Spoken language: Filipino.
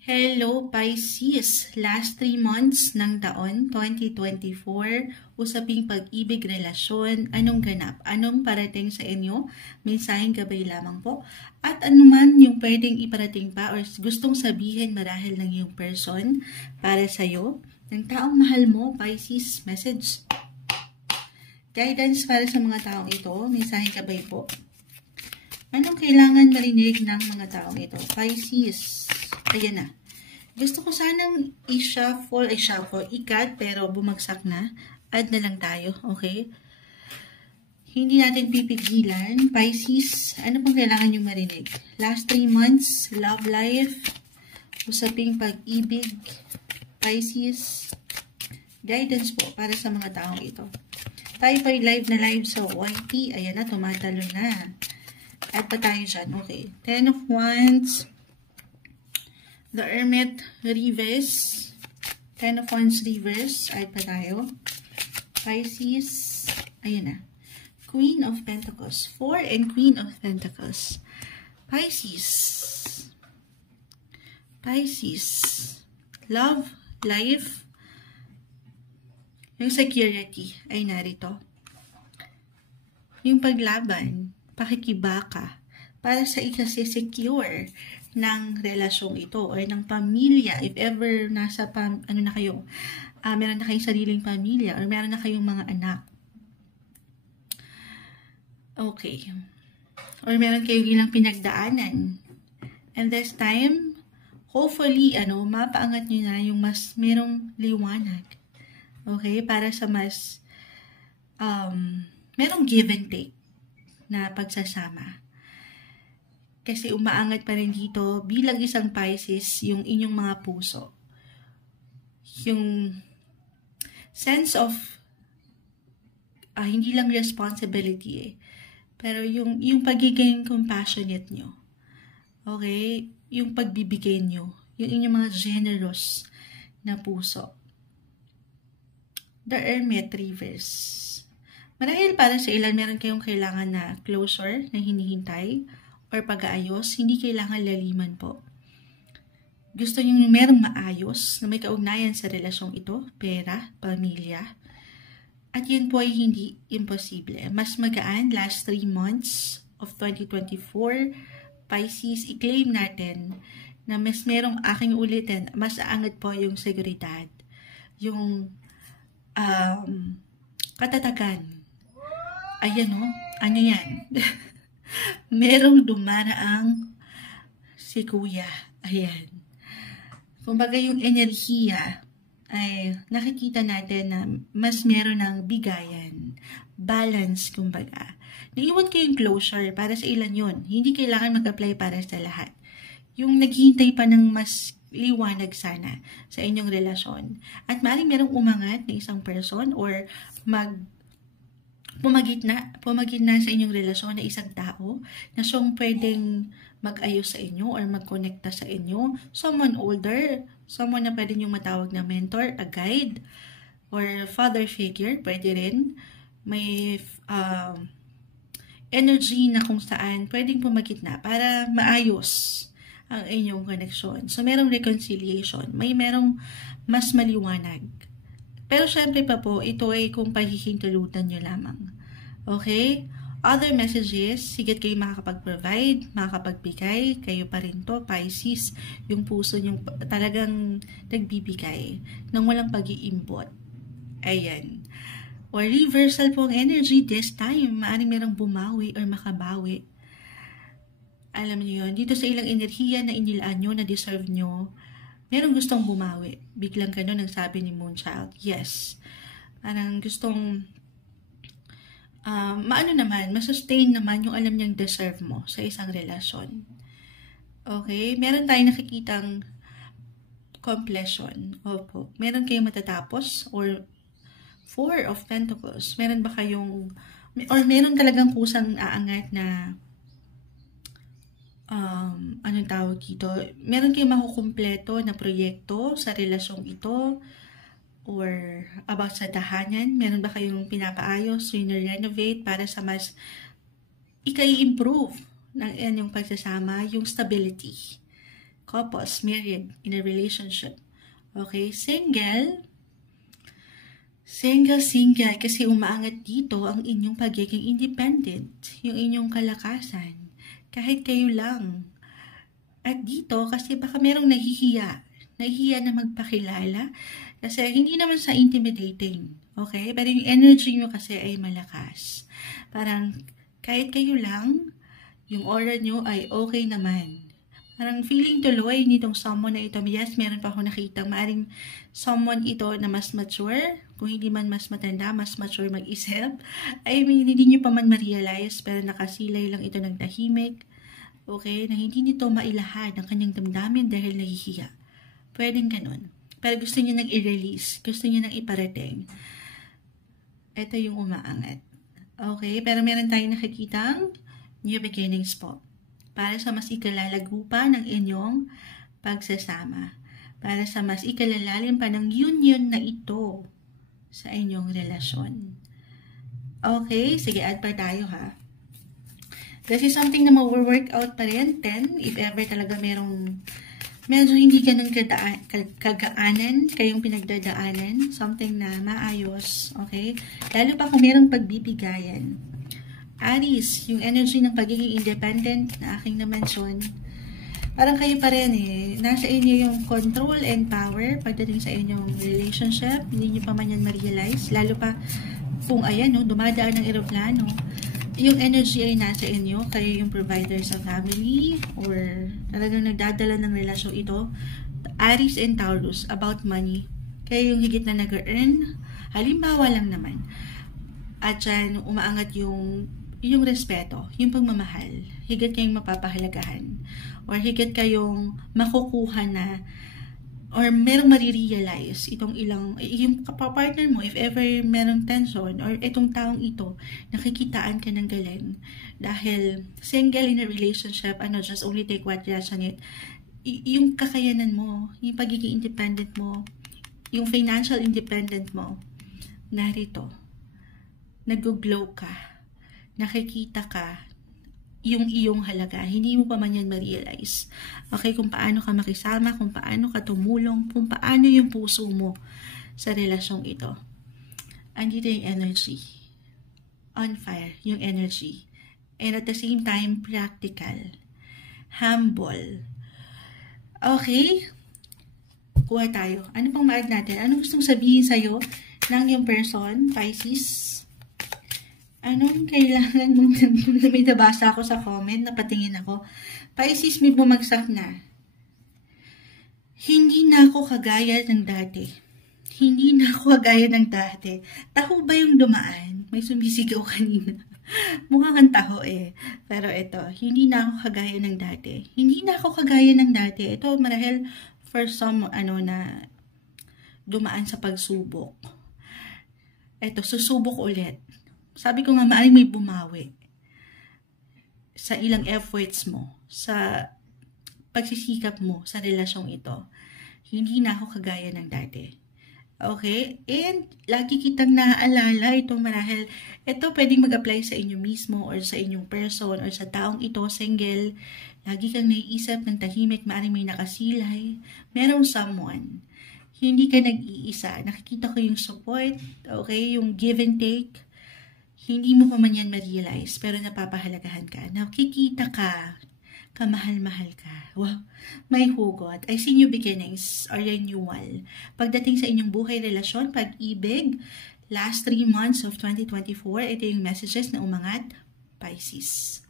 Hello Pisces! Last 3 months ng taon 2024, usaping pag-ibig, relasyon, anong ganap, anong parating sa inyo, mensaheng gabay lamang po, at anuman yung pwedeng iparating pa or gustong sabihin marahil ng yung person para sa'yo, ng taong mahal mo, Pisces, message. Guidance para sa mga taong ito, mensaheng gabay po. Anong kailangan marinig ng mga taong ito? Pisces. Ayan na. Gusto ko sanang i-shuffle, ikat, pero bumagsak na. Add na lang tayo, okay? Hindi natin pipigilan. Pisces, ano pong kailangan nyo marinig? Last 3 months, love life, usaping pag-ibig, Pisces, guidance po para sa mga taong ito. Tayo pa live na live sa YT. Ayan na, tumatalo na. Add pa tayo dyan. Okay. 10 of Wands. The Hermit reverse. 10 of Wands reverse. Add pa tayo. Pisces. Ayan na. Queen of Pentacles. 4 and Queen of Pentacles. Pisces. Pisces. Love, life, yung security ay narito. Yung paglaban, pakikibaka para sa ikasisecure ng relasyong ito or ng pamilya. If ever nasa meron na kayong sariling pamilya or meron na kayong mga anak. Okay. Or meron kayong ilang pinagdaanan. And this time, hopefully, mapaangat nyo na yung mas merong liwanag. Okay? Para sa mas merong give and take na pagsasama. Kasi umaangat pa rin dito bilang isang Pisces yung inyong mga puso. Yung sense of hindi lang responsibility pero yung pagiging compassionate nyo. Okay? Yung pagbibigay nyo. Yung inyong mga generous na puso. The Hermit reverse. Marahil para sa ilan, meron kayong kailangan na closure na hinihintay or pag-aayos, hindi kailangan laliman po. Gusto nyo merong maayos na may kaugnayan sa relasyong ito, pera, pamilya, at yun po ay hindi imposible. Mas magaan, last 3 months of 2024, Pisces, i-claim natin na mas merong aking ulitin, mas aangat po yung seguridad, yung katatagan. Ayan ano yan? Merong dumaraang si kuya. Ayan. Kumbaga yung enerhiya ay nakikita natin na mas meron ng bigayan. Balance, kumbaga. Naiwan ko yung closure para sa ilan yun. Hindi kailangan mag-apply para sa lahat. Yung naghihintay pa ng mas liwanag sana sa inyong relasyon. At maaaring merong umangat na isang person or pumagitna sa inyong relasyon na isang tao na siyang pwedeng mag-ayos sa inyo or mag-connecta sa inyo. Someone older, someone na pwede nyo matawag na mentor, a guide, or father figure, pwede rin. May energy na kung saan pwedeng pumagitna para maayos ang inyong connection. So, merong reconciliation. Merong mas maliwanag. Pero syempre pa po, ito ay kung pahihintulutan nyo lamang. Okay? Other messages, sigit kayo makakapag-provide, makakapagbigay, kayo pa rin to, Pisces, yung puso nyo talagang nagbibigay nang walang pag-iimbot. Ayan. Or reversal po ang energy this time, maaaring merong bumawi or makabawi. Alam niyo yun, dito sa ilang enerhiya na inilaan nyo, na deserve nyo, merong gustong bumawi. Biglang gano'n ang sabi ni Moonchild. Yes. Parang gustong masustain naman yung alam niyang deserve mo sa isang relasyon. Okay? Meron tayong nakikitang completion. Opo. Meron kayong matatapos or 4 of Pentacles. Meron ba kayong or meron talagang kusang aangat na anong tawag dito? Meron kayong makukumpleto na proyekto sa relasyong ito or about sa tahanan. Meron ba kayong pinapaayos, renovate para sa mas i-improve ng inyong pagsasama, yung stability. couples, married, in a relationship. Okay, single, kasi umaangat dito ang inyong pagiging independent, yung inyong kalakasan, kahit kayo lang. At dito, kasi baka merong nahihiya na magpakilala, kasi hindi naman sa intimidating, okay? Pero yung energy nyo kasi ay malakas. Parang kahit kayo lang, yung aura nyo ay okay naman. Parang feeling tuloy nitong someone na ito. Yes, meron pa ako nakita. Maaring someone ito na mas mature. Kung hindi man mas matanda, mas mature mag-isip. I mean, hindi nyo pa man ma-realize, pero nakasilay lang ito ng tahimik. Okay? Na hindi nito mailahad ang kanyang damdamin dahil nahihiya. Pwedeng ganun. Pero gusto nyo nang i-release. Gusto nyo nang iparating. Ito yung umaangat. Okay? Pero meron tayong nakikitang new beginnings po. Para sa mas ikalalago pa ng inyong pagsasama. Para sa mas ikalalalim pa ng union na ito sa inyong relasyon. Okay, sige, add pa tayo ha. This is something na ma-work out pa rin. 10, if ever talaga medyo hindi ganun kagaanan kayong pinagdadaanan. Something na maayos. Okay? Lalo pa kung merong pagbibigayan. Aries, yung energy ng pagiging independent na aking na-mention, parang kayo pa rin nasa inyo yung control and power pagdating sa inyong relationship, hindi nyo pa man yan ma-realize, lalo pa kung ayan, dumadaan ng eroplano, yung energy ay nasa inyo, kayo yung provider sa family, or talagang nagdadala ng relasyon ito. Aries and Taurus, about money, kayo yung higit na nag-earn, halimbawa lang naman, at dyan umaangat yung respeto, yung pagmamahal, higit kayong mapapahalagahan, or higit kayong makukuha na, or merong marirealize itong yung kapartner mo, if ever merong tension, or itong taong ito, nakikitaan ka ng galing, dahil single in a relationship, just only take what resonate, yung kakayanan mo, yung pagiging independent mo, yung financial independent mo, narito, nag-glow ka, nakikita ka yung iyong halaga. Hindi mo pa man yan ma-realize. Okay, kung paano ka makisama, kung paano ka tumulong, kung paano yung puso mo sa relasyong ito. Andito yung energy. On fire, yung energy. And at the same time, practical. Humble. Okay? Kuha tayo. Ano pang ma-add natin? Ano gustong sabihin sa'yo ng yung person, Pisces? Anong kailangan mong may nabasa ako sa comment, napatingin ako. Pisces, may bumagsak na. Hindi na ako kagaya ng dati. Hindi na ako kagaya ng dati. Taho ba yung dumaan? May sumisigaw kanina. Mukha kang taho Pero ito, hindi na ako kagaya ng dati. Hindi na ako kagaya ng dati. Ito marahil for some na dumaan sa pagsubok. Ito, susubok ulit. Sabi ko nga, maaaring may bumawi sa ilang efforts mo, sa pagsisikap mo sa relasyong ito. Hindi na ako kagaya ng dati. Okay? And lagi kitang naaalala ito marahil, ito pwedeng mag-apply sa inyo mismo or sa inyong person or sa taong ito, single. Lagi kang naiisip ng tahimik, maaaring may nakasilay. Merong someone. Hindi ka nag-iisa. Nakikita ko yung support, okay? Yung give and take. Hindi mo pa man yan ma-realize, pero napapahalagahan ka. Nakikita ka, kamahal-mahal ka. Wow, may hugot. I see new beginnings or renewal. Pagdating sa inyong buhay, relasyon, pag-ibig, last 3 months of 2024, ito yung messages na umangat, Pisces.